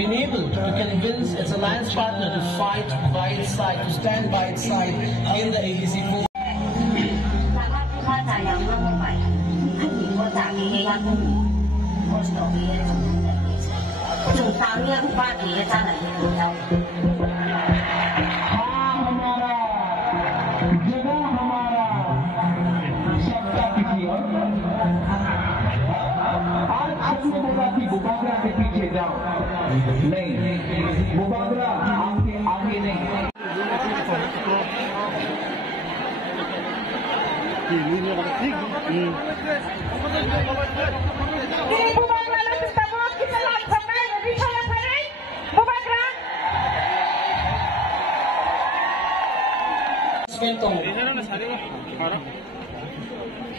been able to convince its alliance partner to fight by its side, to stand by its side in the ADC movement. मुबागरा के पीछे जाओ नहीं मुबागरा आगे आगे नहीं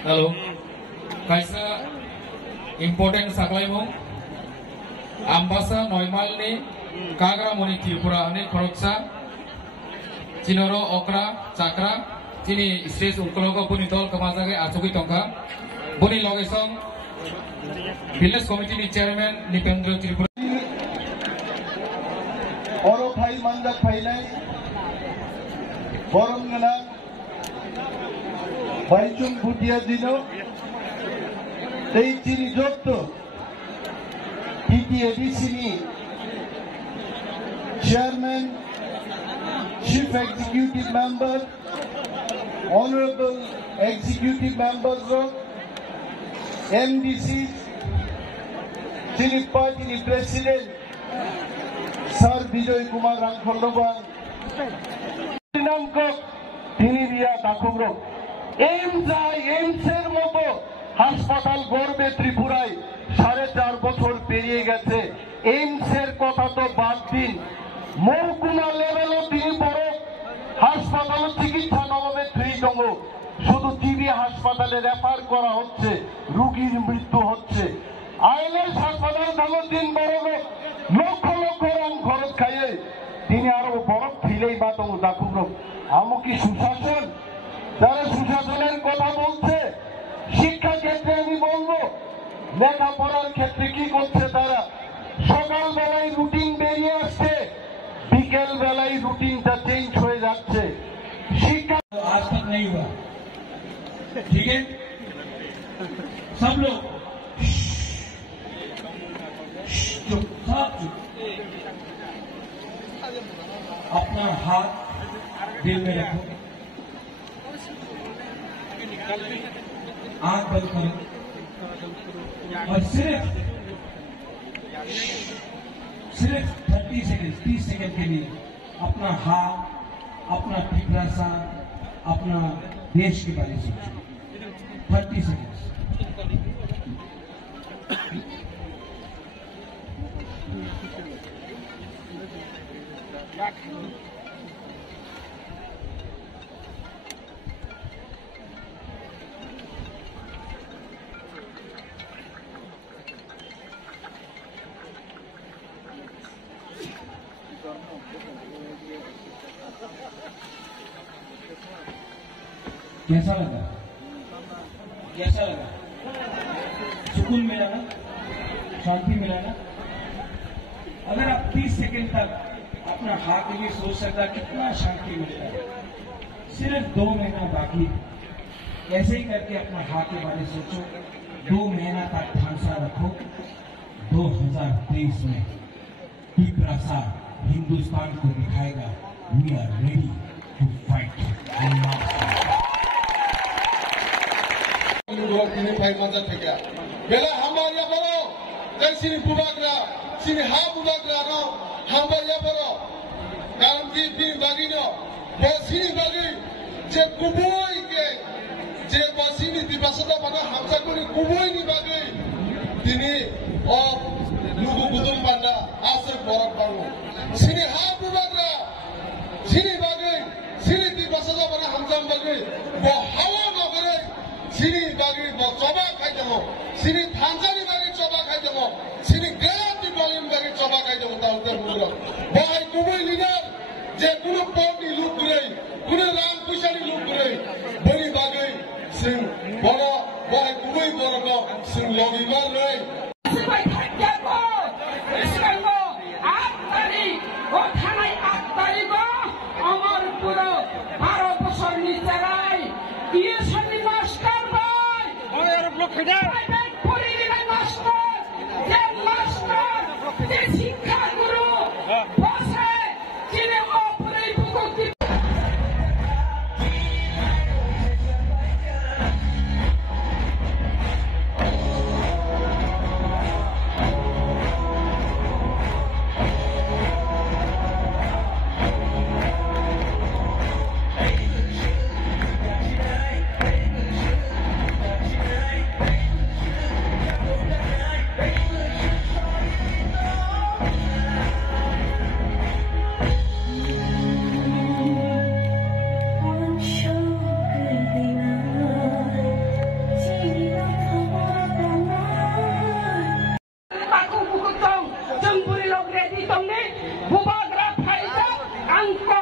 Halo, kaisa important saklai mong ambasa normal ni kagra moni tripura ane khoroksa cinoro okra chakra cini stage unkologo buni dol kamajage achugi tongka buni logesong village committee ni chairman nipendra tripura oro phai manjak phailai borongna baichung bhutia dino chini jotto PTADC chairman, chief executive member, honorable executive members of MDC, chini party president Sir Bijoy Kumar Rangkholloban, Tinamkok Tiniria Dakugrok, এমসের মতো হাসপাতাল গড়বে ত্রিপুরায় 4.5 বছর পেরিয়ে গেছে এইমসের কথা তো বাদ দিন মহকুমা লেভেলও তিনি বড় হাসপাতাল চিকিৎসা নবমে ত্রিজঙ্গ শুধু টিবি হাসপাতালে রেফার করা হচ্ছে রোগীর মৃত্যু হচ্ছে আইএলএস হাসপাতাল ভালো দিন বড় লক্ষ লক্ষ রান খরচ খাইয়ে তিনি আরো বড় ফিলেই বাতং দাকুগ্র আমু কি সুশাসন যারা সুশাসনের কথা বলছে শিক্ষা ক্ষেত্রে আমি বলবো লেখাপড়ার ক্ষেত্রে কি করছে তারা সকাল বেলায় রুটিন বেরিয়ে আসছে বিকেল বেলায় রুটিনটা চেঞ্জ হয়ে যাচ্ছে শিক্ষা आज तक नहीं हुआ ठीक है सब लोग चुप सब चुप अपना हाथ दिल में रखो आंख बंद करो और सिर्फ 30 सेकंड 30 सेकंड के लिए अपना हाथ अपना पिपरासा अपना देश के बारे में सोचो 30 सेकंड कैसा लगा कैसा लगा सुकून मिला ना शांति मिला ना अगर आप 30 सेकंड तक अपना हाथ के लिए सोच सकता कितना शांति मिलता है सिर्फ 2 महीना बाकी ऐसे ही करके अपना हाथ के बारे में सोचो 2 महीना तक ठानसा रखो 2023 में पिपरासा हिंदुस्तान को दिखाएगा we are ready to fight তিনি ভাই মজা থেকে বেলা হামারিয়া বলো তাই সিনি বুবাগরা সিনি হা বুবাগরা নাও হামারিয়া বলো কারণ কি তিনি বাগিনো বসিনি বাগি যে কুবই কে যে বসিনি বিবাসতা বানা হামসা করি কুবই নি বাগি তিনি ও লুগু গুদুম বান্ডা আসে বরক পাবো সিনি হা বুবাগরা সিনি বাগি সিনি বিবাসতা বানা হামসা বাগি ও হাওয়া নগরে সিনি বাগি চবা খাই দেবো সিনি থানজানি বাগি চবা খাই দেবো সিনি গেরাতি বলিম বাগি চবা খাই দেবো তাহলে বলল ভাই কুবই লিডার যে কোনো পর্নি লুক করে কোনো রাম পুষানি লুক করে বলি বাগি সিং বড় ভাই কুবই বড় সিং লগিমার রই अंग्रेजी तुमने भूभाग्रा फाइजा अंको